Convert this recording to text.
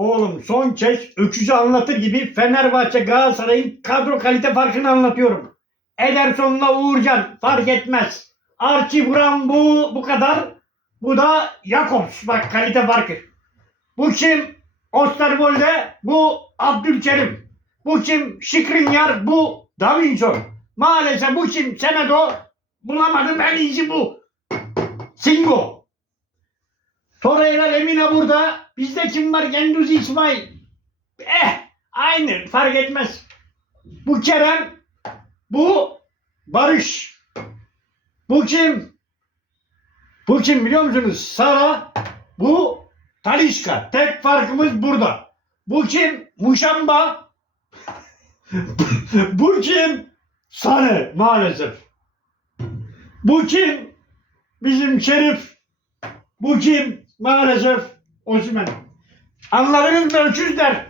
Oğlum son kez öküzü anlatır gibi Fenerbahçe Galatasaray'ın kadro kalite farkını anlatıyorum. Ederson'la Uğurcan fark etmez. Archie Buran bu kadar. Bu da Jakobs. Bak kalite farkı. Bu kim? Osterwolde. Bu Abdülkerim. Bu kim? Skriniar. Bu Davinson. Maalesef bu kim? Semedo. Bulamadım, en iyisi bu. Singo. Torreira, Lemina burada. Bizde kim var? Gendouzi, İsmail. Aynı. Fark etmez. Bu Kerem. Bu Barış. Bu kim? Bu kim biliyor musunuz? Sara. Bu Talisca. Tek farkımız burada. Bu kim? Muşamba. Bu kim? Sane maalesef. Bu kim? Bizim Şerif. Bu kim? Maalesef Osimhen. Anladınız mı öküzler?